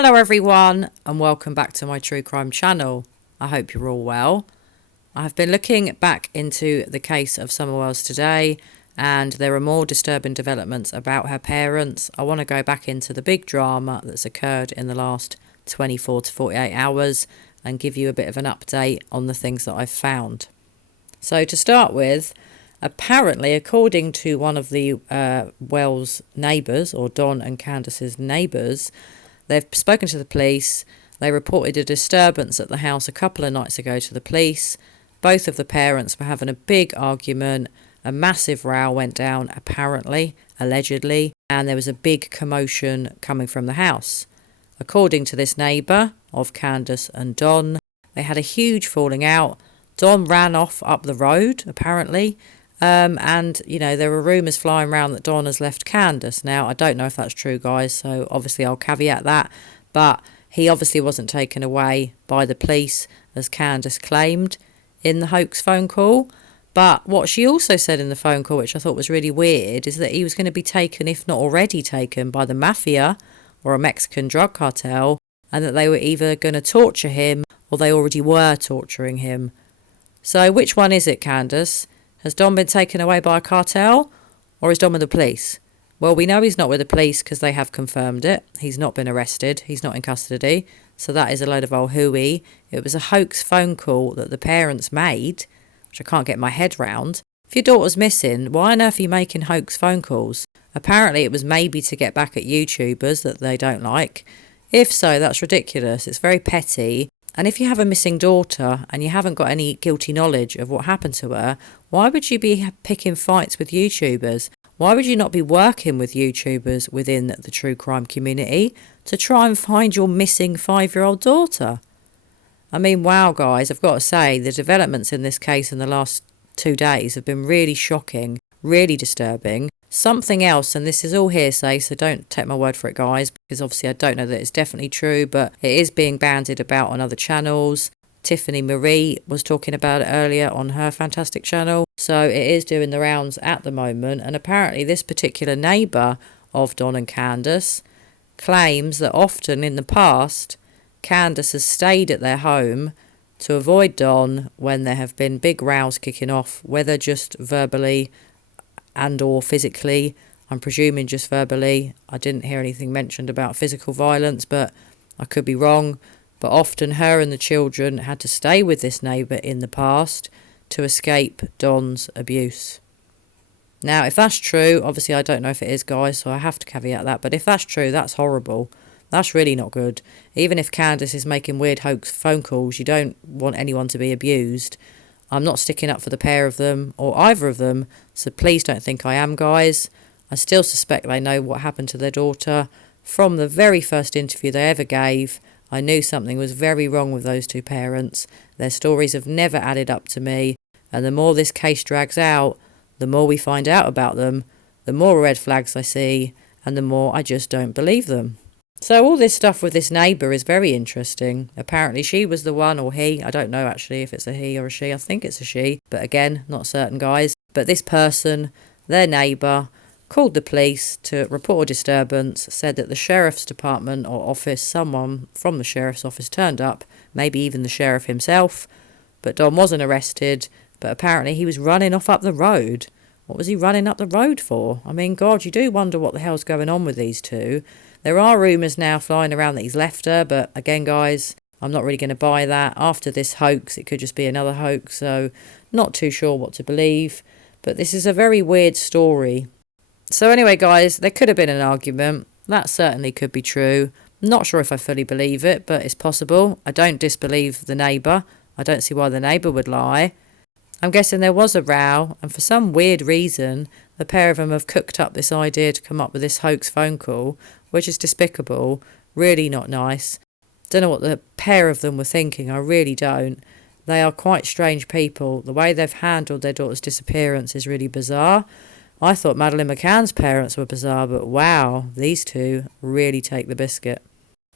Hello everyone and welcome back to my true crime channel. I hope you're all well. I've been looking back into the case of Summer Wells today and there are more disturbing developments about her parents. I want to go back into the big drama that's occurred in the last 24 to 48 hours and give you a bit of an update on the things that I've found. So to start with, apparently according to one of the Wells neighbours, or Don and Candus's neighbours, they've spoken to the police. They reported a disturbance at the house a couple of nights ago to the police. Both of the parents were having a big argument. A massive row went down, apparently, allegedly, and there was a big commotion coming from the house. According to this neighbour of Candus and Don, they had a huge falling out. Don ran off up the road, apparently, and, you know, there were rumours flying around that Don has left Candus. Now, I don't know if that's true, guys, so obviously I'll caveat that. But he obviously wasn't taken away by the police, as Candus claimed in the hoax phone call. But what she also said in the phone call, which I thought was really weird, is that he was going to be taken, if not already taken, by the mafia or a Mexican drug cartel, and that they were either going to torture him or they already were torturing him. So which one is it, Candus? Has Don been taken away by a cartel, or is Don with the police? Well, we know he's not with the police because they have confirmed it. He's not been arrested. He's not in custody. So that is a load of old hooey. It was a hoax phone call that the parents made, which I can't get my head round. If your daughter's missing, why on earth are you making hoax phone calls? Apparently it was maybe to get back at YouTubers that they don't like. If so, that's ridiculous. It's very petty. And if you have a missing daughter and you haven't got any guilty knowledge of what happened to her, why would you be picking fights with YouTubers? Why would you not be working with YouTubers within the true crime community to try and find your missing 5-year-old daughter? I mean, wow, guys, I've got to say, the developments in this case in the last 2 days have been really shocking, really disturbing. Something else, and this is all hearsay, so don't take my word for it, guys, because obviously I don't know that it's definitely true, but it is being bandied about on other channels. Tiffany Marie was talking about it earlier on her fantastic channel, so it is doing the rounds at the moment. And apparently this particular neighbour of Don and Candus claims that often in the past Candus has stayed at their home to avoid Don when there have been big rows kicking off, whether just verbally and or physically. I'm presuming just verbally. I didn't hear anything mentioned about physical violence, but I could be wrong. But often her and the children had to stay with this neighbour in the past to escape Don's abuse. Now, if that's true, obviously I don't know if it is, guys, so I have to caveat that. But if that's true, that's horrible. That's really not good. Even if Candus is making weird hoax phone calls, you don't want anyone to be abused. I'm not sticking up for the pair of them, or either of them, so please don't think I am, guys. I still suspect they know what happened to their daughter. From the very first interview they ever gave, I knew something was very wrong with those two parents. Their stories have never added up to me, and the more this case drags out, the more we find out about them, the more red flags I see, and the more I just don't believe them. So all this stuff with this neighbour is very interesting. Apparently she was the one, or he, I don't know actually if it's a he or a she, I think it's a she, but again, not certain, guys. But this person, their neighbour, called the police to report a disturbance, said that the sheriff's department or office, someone from the sheriff's office turned up, maybe even the sheriff himself, but Don wasn't arrested, but apparently he was running off up the road. What was he running up the road for? I mean, God, you do wonder what the hell's going on with these two. There are rumours now flying around that he's left her, but again, guys, I'm not really going to buy that. After this hoax, it could just be another hoax, so not too sure what to believe. But this is a very weird story. So anyway, guys, there could have been an argument. That certainly could be true. Not sure if I fully believe it, but it's possible. I don't disbelieve the neighbour. I don't see why the neighbour would lie. I'm guessing there was a row, and for some weird reason, the pair of them have cooked up this idea to come up with this hoax phone call, which is despicable, really not nice. Don't know what the pair of them were thinking, I really don't. They are quite strange people. The way they've handled their daughter's disappearance is really bizarre. I thought Madeleine McCann's parents were bizarre, but wow, these two really take the biscuit.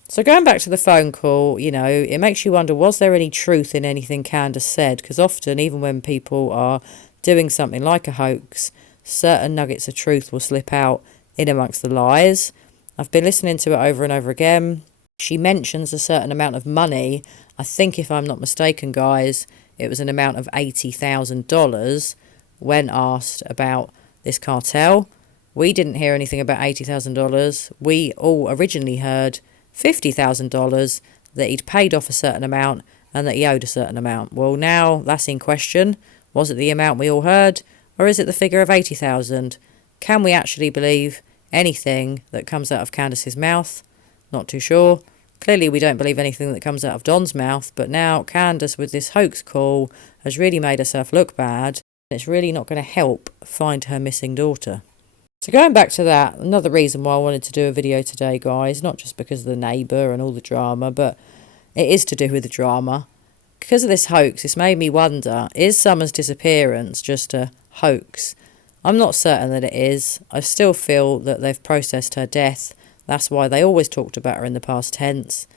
So going back to the phone call, you know, it makes you wonder, was there any truth in anything Candus said? Because often, even when people are doing something like a hoax, certain nuggets of truth will slip out in amongst the lies. I've been listening to it over and over again. She mentions a certain amount of money. I think, if I'm not mistaken, guys, it was an amount of $80,000 when asked about this cartel. We didn't hear anything about $80,000. We all originally heard $50,000, that he'd paid off a certain amount and that he owed a certain amount. Well, now that's in question. Was it the amount we all heard, or is it the figure of 80,000? Can we actually believe anything that comes out of Candus's mouth? Not too sure. Clearly we don't believe anything that comes out of Don's mouth, but now Candus, with this hoax call, has really made herself look bad. It's really not going to help find her missing daughter. So going back to that, another reason why I wanted to do a video today, guys, not just because of the neighbour and all the drama, but it is to do with the drama. Because of this hoax, it's made me wonder, is Summer's disappearance just a hoax? I'm not certain that it is. I still feel that they've processed her death. That's why they always talked about her in the past tense.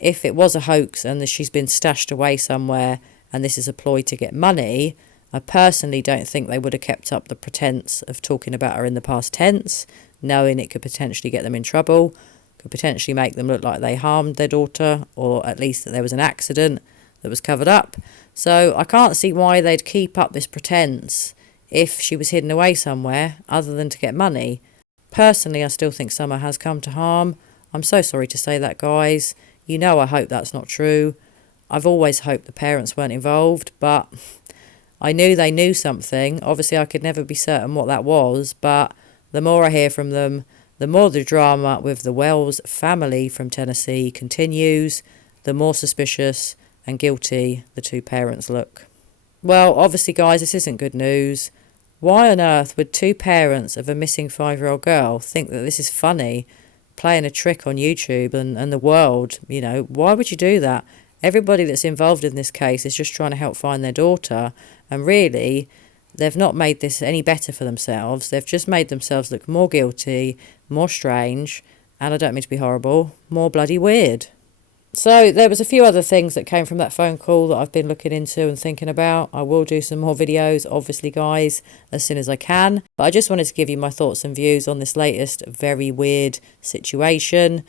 If it was a hoax and that she's been stashed away somewhere and this is a ploy to get money, I personally don't think they would have kept up the pretense of talking about her in the past tense, knowing it could potentially get them in trouble, could potentially make them look like they harmed their daughter, or at least that there was an accident that was covered up. So I can't see why they'd keep up this pretense if she was hidden away somewhere other than to get money. Personally, I still think Summer has come to harm. I'm so sorry to say that, guys. You know I hope that's not true. I've always hoped the parents weren't involved, but I knew they knew something. Obviously, I could never be certain what that was, but the more I hear from them, the more the drama with the Wells family from Tennessee continues, the more suspicious and guilty the two parents look. Well, obviously, guys, this isn't good news. Why on earth would two parents of a missing 5-year-old girl think that this is funny, playing a trick on YouTube and the world? You know, why would you do that? Everybody that's involved in this case is just trying to help find their daughter, and really, they've not made this any better for themselves. They've just made themselves look more guilty, more strange, and I don't mean to be horrible, more bloody weird. So there was a few other things that came from that phone call that I've been looking into and thinking about. I will do some more videos, obviously, guys, as soon as I can. But I just wanted to give you my thoughts and views on this latest very weird situation.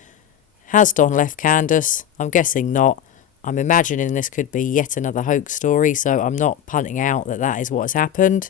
Has Don left Candus? I'm guessing not. I'm imagining this could be yet another hoax story, so I'm not punting out that that is what has happened.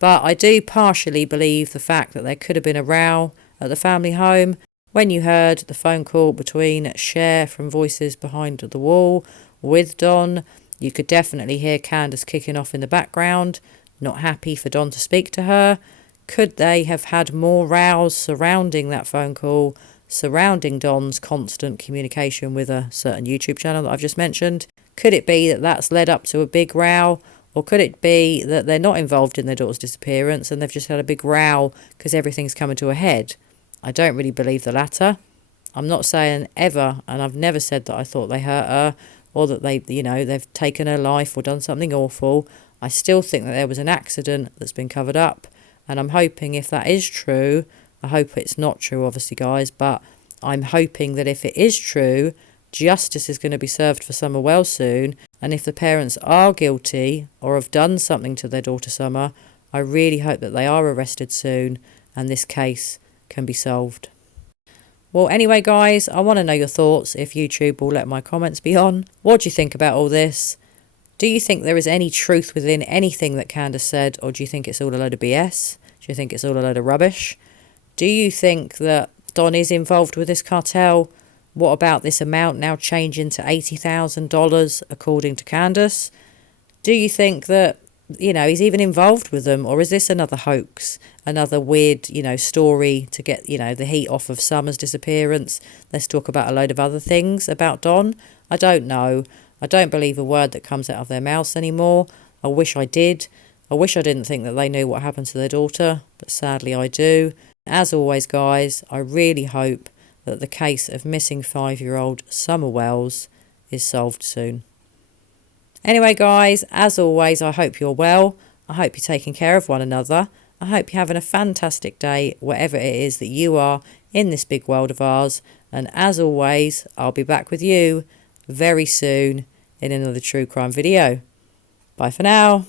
But I do partially believe the fact that there could have been a row at the family home. When you heard the phone call between Cher from Voices Behind the Wall with Don, you could definitely hear Candus kicking off in the background, not happy for Don to speak to her. Could they have had more rows surrounding that phone call, surrounding Don's constant communication with a certain YouTube channel that I've just mentioned? Could it be that that's led up to a big row? Or could it be that they're not involved in their daughter's disappearance and they've just had a big row because everything's coming to a head? I don't really believe the latter. I'm not saying ever, and I've never said that I thought they hurt her or that they've taken her life or done something awful. I still think that there was an accident that's been covered up, and I'm hoping, if that is true, I hope it's not true, obviously, guys, but I'm hoping that if it is true, justice is going to be served for Summer well soon, and if the parents are guilty or have done something to their daughter Summer, I really hope that they are arrested soon and this case can be solved. Well, anyway, guys, I want to know your thoughts, if YouTube will let my comments be on. What do you think about all this? Do you think there is any truth within anything that Candus said, or do you think it's all a load of BS? Do you think it's all a load of rubbish? Do you think that Don is involved with this cartel? What about this amount now changing to $80,000 according to Candus? Do you think that he's even involved with them, or is this another hoax, another weird, story to get, the heat off of Summer's disappearance? Let's talk about a load of other things about Don. I don't know. I don't believe a word that comes out of their mouths anymore. I wish I did. I wish I didn't think that they knew what happened to their daughter, but sadly I do. As always, guys, I really hope that the case of missing 5-year-old Summer Wells is solved soon. Anyway, guys, as always, I hope you're well. I hope you're taking care of one another. I hope you're having a fantastic day, wherever it is that you are in this big world of ours. And as always, I'll be back with you very soon in another true crime video. Bye for now.